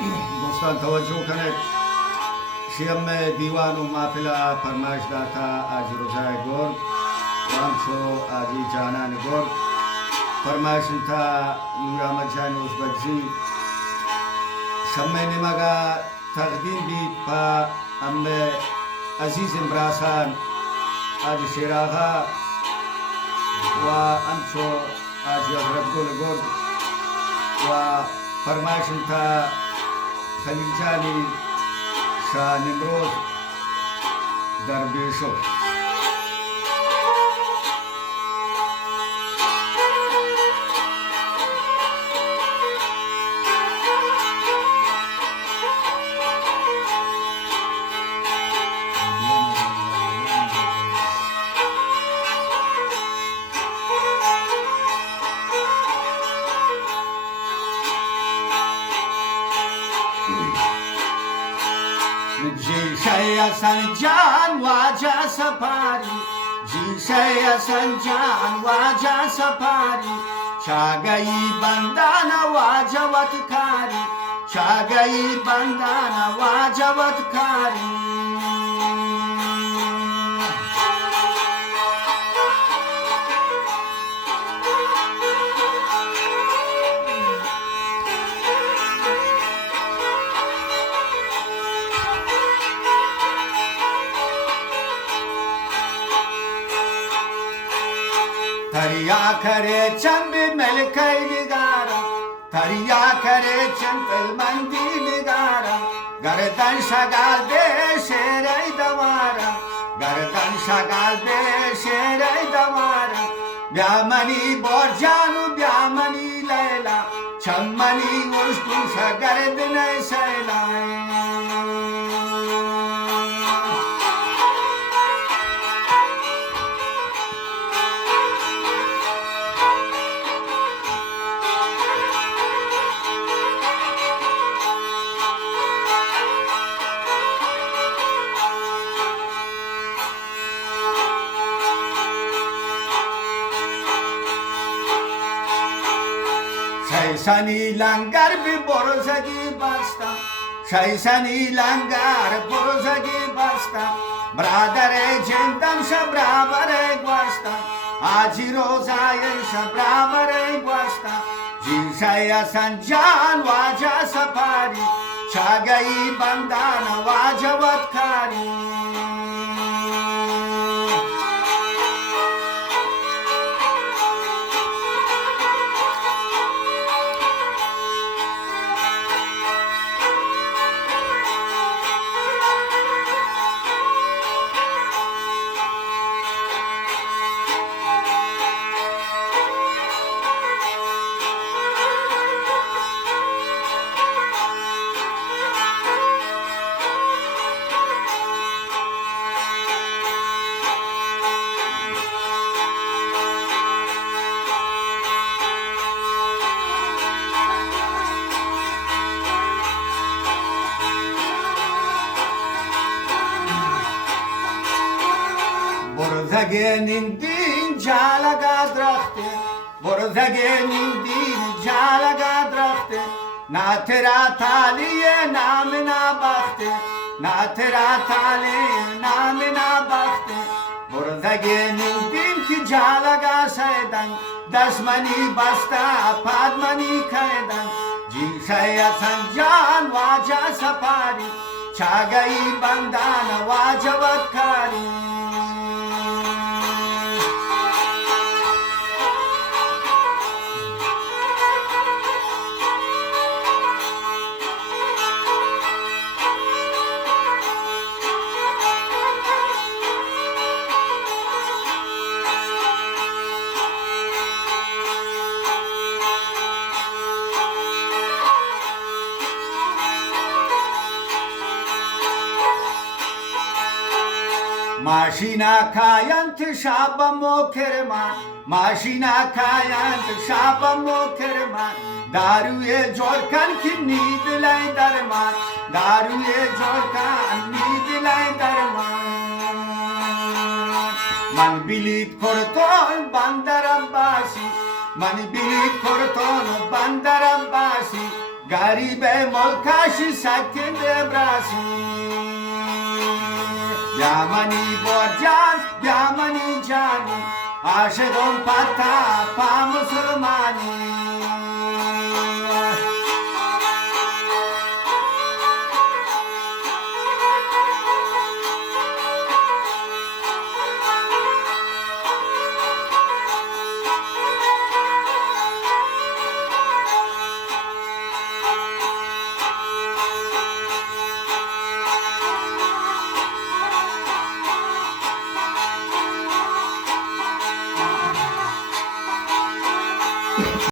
دوستان توجه کنید شیم دیوان و مافلا فرمایش داتا آج روزای گرد و همچو آجی جانان گرد فرمایش تا نورامد جان ازبکزی شمه نمگا تقدیم بید پا ام عزیز امراسان آج شیراغا و همچو آجی اغرب گل گرد و فرمایش تا خلیل جانی شاه نمروز درویشو जी शयसन जान वाजा सफारी जी शयसन जान वाजा सफारी छा गई बंदाना वाजवत कारी छा गई बंदाना वाजवत कारी तरिया करे चंद मिलकई निगारा तरिया करे चंपल मंदी निगारा गर्दन शगाल दे शेर दवारा गर्दन शगाल दे शेर दवारा ब्यामनी बोरजानु ब्यामनी लैला छम्मनी उष्टु शगर्द न सैलाए Şaysani langar bir borozagi basta Şaysani langar borozagi basta Bradare jendam shabrabare guasta Aji rozaye shabrabare guasta Jishaya sanjan vaja safari Chagai bandana vajavat kari Borzagenin din jalaga drachte Borzagenin din jalaga drachte Na tera taliye naam na bakhte Na tera taliye naam na bakhte Borzagenin din ki jalaga saydan Dasmani basta padmani kaydan Jishaya sanjan vaja safari Chagai bandana vajavat kari Maşina kayant şaba mokerman Maşina kayant şaba mokerman Daruye jorkan ki nidlay darman Daruye jorkan nidlay darman Man bilit korton bandar abbasi Man bilit korton bandar abbasi Garibe molkashi sakkinde brasi. Yamani borjan, yamani jani, aşıkım patta pa musulmani.